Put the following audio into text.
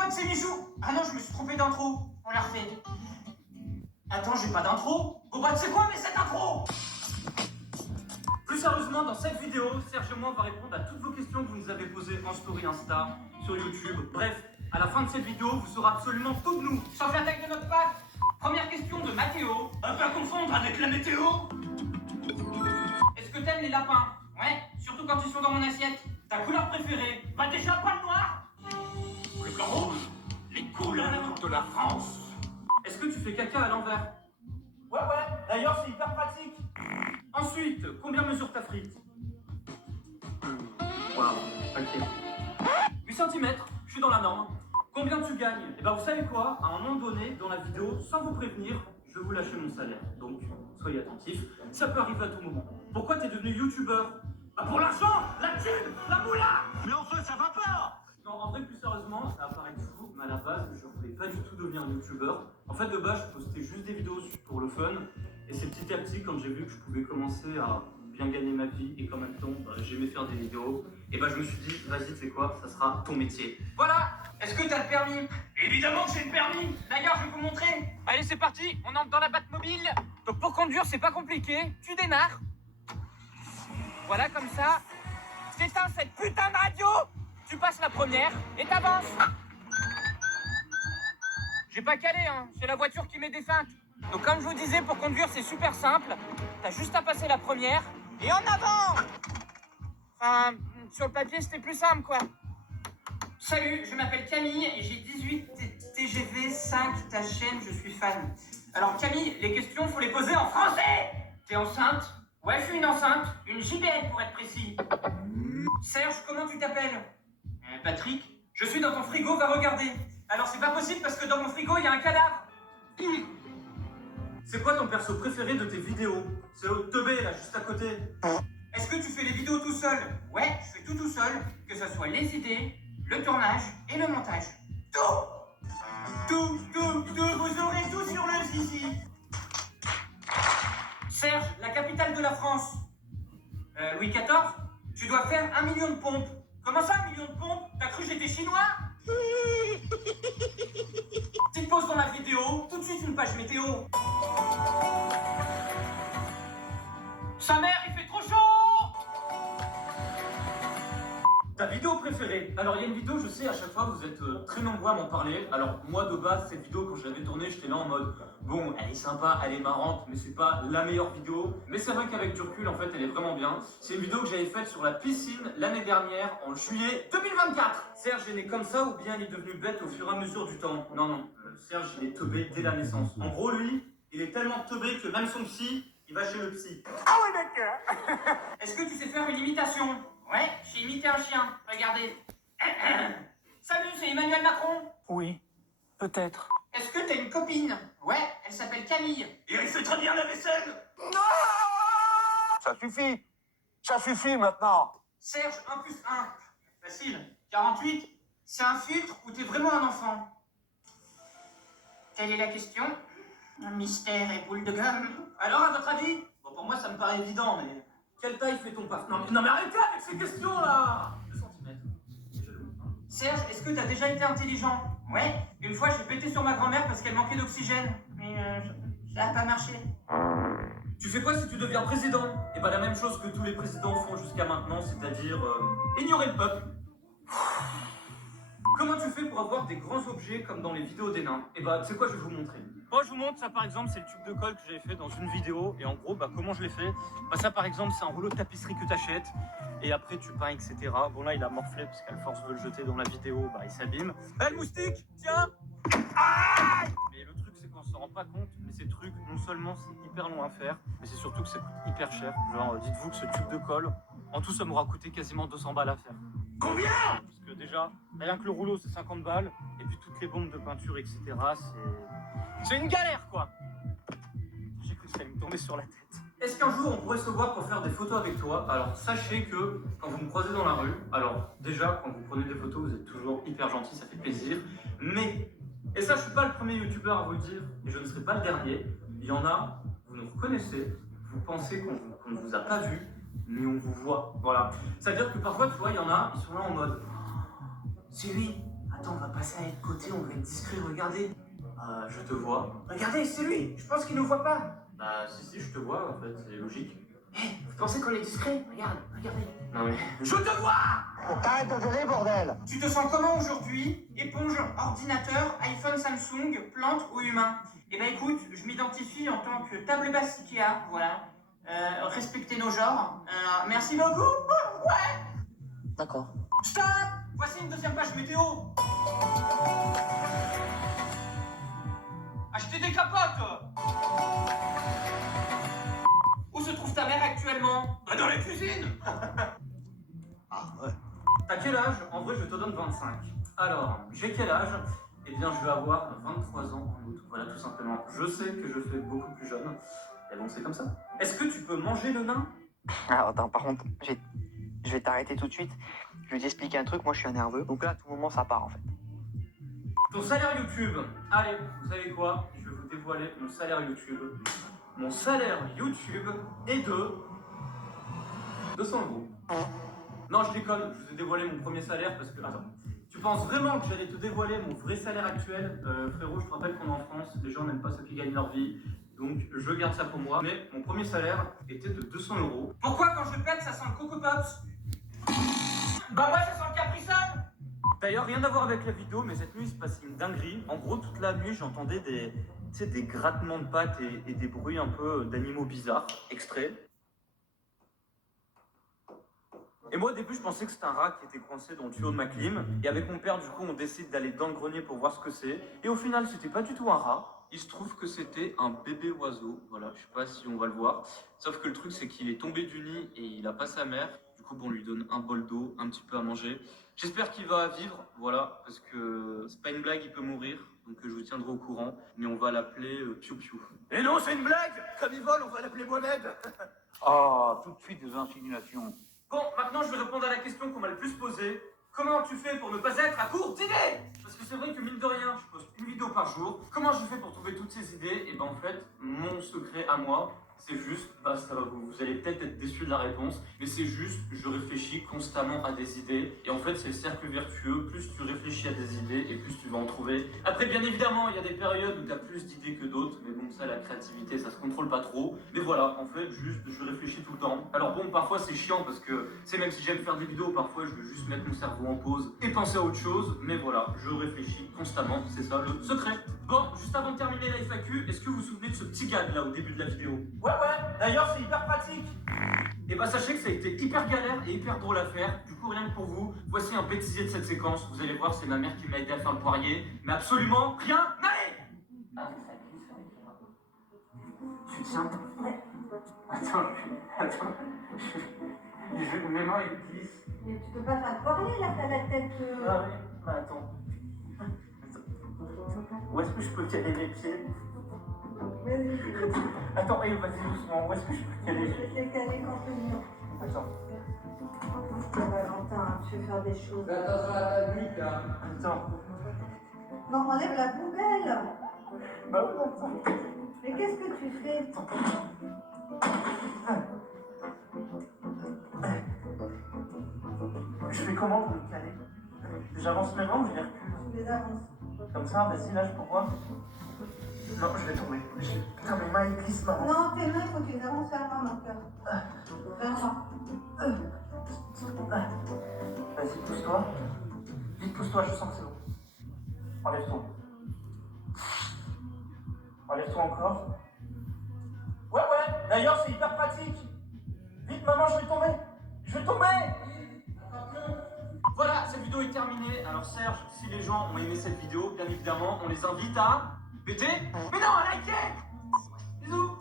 potes, c'est Michou. Ah non, je me suis trompé d'intro. On l'a refait. Attends, j'ai pas d'intro. Bon bah, tu sais quoi, mais cette intro. Plus sérieusement, dans cette vidéo, Serge et moi, on va répondre à toutes vos questions que vous nous avez posées en story Insta, sur YouTube. Bref, à la fin de cette vidéo, vous saurez absolument tout de nous. Sauf la taille de notre pack. Première question de Mathéo. À pas confondre avec la météo. Est-ce que t'aimes les lapins? Ouais, surtout quand ils sont dans mon assiette. Ta couleur préférée? Bah déjà pas le noir. Le blanc rouge. Les couleurs de la France. Est-ce que tu fais caca à l'envers? Ouais, d'ailleurs c'est hyper pratique. Ensuite, combien mesure ta frite? Waouh, ok. 8 cm, je suis dans la norme. Combien tu gagnes? Et bah vous savez quoi? À un moment donné, dans la vidéo, sans vous prévenir, je vais vous lâcher mon salaire. Donc, soyez attentifs, ça peut arriver à tout moment. Pourquoi t'es devenu youtubeur? Bah pour l'argent, la thune, la moula. Mais enfin, ça va pas. Non, en vrai, plus sérieusement, ça va paraître fou, mais à la base, je voulais pas du tout devenir youtubeur. En fait, de base, je postais juste des vidéos pour le fun. Et c'est petit à petit, quand j'ai vu que je pouvais commencer à bien gagner ma vie et qu'en même temps, j'aimais faire des vidéos, et bah je me suis dit, vas-y, tu sais quoi, ça sera ton métier. Voilà. Est-ce que t'as le permis? Évidemment que j'ai le permis. D'ailleurs, je vais vous montrer. Allez, c'est parti, on entre dans la Batmobile. Donc pour conduire, c'est pas compliqué. Tu démarres. Voilà, comme ça. T'éteins cette putain de radio. Tu passes la première et t'avances. J'ai pas calé, hein. C'est la voiture qui met des feintes. Donc comme je vous disais, pour conduire, c'est super simple. T'as juste à passer la première et en avant. Enfin, sur le papier, c'était plus simple, quoi. Salut, je m'appelle Camille et j'ai 18 TGV 5, ta chaîne, je suis fan. Alors Camille, les questions, faut les poser en français. T'es enceinte? Ouais, je suis une enceinte, une JBL pour être précis. Serge, comment tu t'appelles? Patrick. Je suis dans ton frigo, va regarder. Alors c'est pas possible parce que dans mon frigo, il y a un cadavre. C'est quoi ton perso préféré de tes vidéos? C'est le teubé là, juste à côté. Est-ce que tu fais les vidéos tout seul? Ouais, je fais tout seul, que ce soit les idées, le tournage et le montage. Tout, vous aurez tout sur le zizi. Serge, la capitale de la France. Louis XIV, tu dois faire 1 million de pompes. Comment ça, 1 million de pompes? T'as cru que j'étais chinois? Petite pause dans la vidéo, tout de suite une page météo. Sa mère, il fait trop chaud. Ta vidéo préférée? Alors il y a une vidéo, je sais, à chaque fois vous êtes très nombreux à m'en parler. Alors moi de base, cette vidéo quand je l'avais tournée, j'étais là en mode bon, elle est sympa, elle est marrante, mais c'est pas la meilleure vidéo. Mais c'est vrai qu'avec du recul, en fait, elle est vraiment bien. C'est une vidéo que j'avais faite sur la piscine l'année dernière, en juillet 2024. Serge est né comme ça ou bien il est devenu bête au fur et à mesure du temps? Non, Serge il est teubé dès la naissance. En gros lui, il est tellement teubé que même son psy, il va chez le psy. Ah ouais d'accord. Est-ce que tu sais faire une imitation? Ouais, j'ai imité un chien, regardez. Salut, c'est Emmanuel Macron? Oui, peut-être. Est-ce que t'as une copine? Ouais, elle s'appelle Camille. Et elle fait très bien la vaisselle? Non. Ça suffit maintenant. Serge, 1 plus 1. Facile. 48. C'est un filtre ou t'es vraiment un enfant? Quelle est la question? Un mystère et boule de gomme. Alors, à votre avis? Bon, pour moi, ça me paraît évident, mais... Quelle taille fait ton paf? Non mais arrêtez avec ces questions là. 2 cm. Serge, est-ce que t'as déjà été intelligent? Ouais, une fois j'ai pété sur ma grand-mère parce qu'elle manquait d'oxygène. Mais ça a pas marché. Tu fais quoi si tu deviens président? Et bah la même chose que tous les présidents font jusqu'à maintenant, c'est-à-dire ignorer le peuple. Comment tu fais pour avoir des grands objets comme dans les vidéos des nains? Et bah, c'est quoi, je vais vous montrer. Moi, je vous montre ça, par exemple, c'est le tube de colle que j'avais fait dans une vidéo. Et en gros, bah, comment je l'ai fait? Bah, ça, par exemple, c'est un rouleau de tapisserie que tu achètes. Et après, tu peins, etc. Bon, là, il a morflé parce qu'à force de le jeter dans la vidéo, bah, il s'abîme. Le moustique, tiens. Aïe. Mais le truc, c'est qu'on se rend pas compte. Mais ces trucs, non seulement c'est hyper long à faire, mais c'est surtout que ça coûte hyper cher. Genre, dites-vous que ce tube de colle, en tout, ça m'aura coûté quasiment 200 balles à faire. Combien? Parce que déjà, rien que le rouleau, c'est 50 balles. Et puis toutes les bombes de peinture, etc. C'est une galère, quoi. J'ai cru que ça allait me tomber sur la tête. Est-ce qu'un jour, on pourrait se voir pour faire des photos avec toi? Alors, sachez que quand vous me croisez dans la rue, alors déjà, quand vous prenez des photos, vous êtes toujours hyper gentil, ça fait plaisir. Mais, et ça, je suis pas le premier youtubeur à vous le dire, et je ne serai pas le dernier. Il y en a, vous nous reconnaissez, vous pensez qu'on ne vous a pas vu, mais on vous voit. Voilà. C'est-à-dire que parfois, tu vois, il y en a, ils sont là en mode c'est lui. Ah Attends, on va passer à l'autre côté, on va être discret, regardez. Je te vois. Regardez, c'est lui. Je pense qu'il nous voit pas. Bah, si, je te vois, en fait, c'est logique. Hé, vous pensez qu'on est discret? Regarde, regardez. Non mais... Je te vois! T'arrêtes de gueuler, bordel! Tu te sens comment aujourd'hui? Éponge, ordinateur, iPhone, Samsung, plante ou humain? Eh ben écoute, je m'identifie en tant que table basse Ikea, voilà. Respectez nos genres. Merci beaucoup. Ouais. D'accord. Stop! Voici une deuxième page météo. Achetez des capotes. Où se trouve ta mère actuellement? Bah dans la cuisine. Ah, ouais. T'as quel âge? En vrai, je te donne 25. Alors, j'ai quel âge? Eh bien, je vais avoir 23 ans en août. Voilà, tout simplement. Je sais que je fais beaucoup plus jeune. Et bon, c'est comme ça. Est-ce que tu peux manger le nain? Alors, attends, par contre, je vais t'arrêter tout de suite. Je vais t'expliquer un truc, moi je suis un nerveux. Donc là, à tout moment, ça part en fait. Ton salaire YouTube. Allez, vous savez quoi? Je vais vous dévoiler mon salaire YouTube. Mon salaire YouTube est de 200 euros. Non, je déconne, je vous ai dévoilé mon premier salaire parce que... Attends. Tu penses vraiment que j'allais te dévoiler mon vrai salaire actuel? Frérot, je te rappelle qu'on est en France, les gens n'aiment pas ceux qui gagnent leur vie. Donc, je garde ça pour moi. Mais mon premier salaire était de 200 euros. Pourquoi quand je pète, ça sent le Coco Pops? Bah ouais, ça sent le Capri Sun. D'ailleurs, rien à voir avec la vidéo, mais cette nuit, il se passait une dinguerie. En gros, toute la nuit, j'entendais des grattements de pattes et des bruits un peu d'animaux bizarres, extraits. Et moi, au début, je pensais que c'était un rat qui était coincé dans le tuyau de ma clim. Et avec mon père, du coup, on décide d'aller dans le grenier pour voir ce que c'est. Et au final, c'était pas du tout un rat. Il se trouve que c'était un bébé oiseau. Voilà, je sais pas si on va le voir. Sauf que le truc, c'est qu'il est tombé du nid et il a pas sa mère. Du coup, on lui donne un bol d'eau, un petit peu à manger. J'espère qu'il va vivre, voilà, parce que c'est pas une blague, il peut mourir. Donc je vous tiendrai au courant. Mais on va l'appeler Piou Piou. Et non, c'est une blague! Comme il vole, on va l'appeler Mohamed. Ah, tout de suite des insinuations. Bon, maintenant je vais répondre à la question qu'on m'a le plus posée. Comment tu fais pour ne pas être à court d'idées? Parce que c'est vrai que mine de rien, je poste une vidéo par jour. Comment je fais pour trouver toutes ces idées? Et ben en fait, mon secret à moi, c'est juste, vous allez peut-être être déçus de la réponse, mais c'est juste, je réfléchis constamment à des idées. Et en fait, c'est le cercle vertueux. Plus tu réfléchis à des idées, et plus tu vas en trouver. Après, bien évidemment, il y a des périodes où tu as plus d'idées que d'autres. Mais bon, ça, la créativité, ça se contrôle pas trop. Mais voilà, en fait, juste, je réfléchis tout le temps. Alors bon, parfois, c'est chiant parce que, c'est même si j'aime faire des vidéos, parfois, je veux juste mettre mon cerveau en pause et penser à autre chose. Mais voilà, je réfléchis constamment. C'est ça le secret. Bon, juste avant de terminer la FAQ, est-ce que vous vous souvenez de ce petit gag là au début de la vidéo? Ouais, d'ailleurs c'est hyper pratique. Et bah sachez que ça a été hyper galère et hyper drôle à faire. Du coup, rien que pour vous, voici un bêtisier de cette séquence. Vous allez voir, c'est ma mère qui m'a aidé à faire le poirier. Mais absolument rien n'arrive. Tu tiens? Ouais. Attends. Mes mains ils glissent. Mais tu peux pas faire le poirier là, t'as la tête. Ah oui, bah attends. Où est-ce que je peux caler les pieds? Vas-y, Attends, vas-y doucement, où est-ce que je peux caler les pieds? je vais te caler quand c'est mieux. Attends. Valentin, tu veux faire des choses. Fais attention à ta nuque, là. Attends. Non, enlève la poubelle. Bah oui, attends. Mais qu'est-ce que tu fais? Je fais comment pour le caler? J'avance mes mains ou je les recule? Tu les avances. Comme ça, vas-y, là, je peux voir. Non, je vais tomber. Putain, mes mains, ils glissent marrant. Non, tes mains, il faut que tu les avances vers moi, mon cœur. Vers moi. Vas-y, pousse-toi. Vite, pousse-toi, je sens que c'est bon. Enlève-toi. Enlève-toi encore. Ouais, d'ailleurs, c'est hyper pratique. Vite, maman, je vais tomber. Voilà, cette vidéo est terminée. Alors Serge, si les gens ont aimé cette vidéo, bien évidemment, on les invite à péter. Mais non, à liker. Bisous.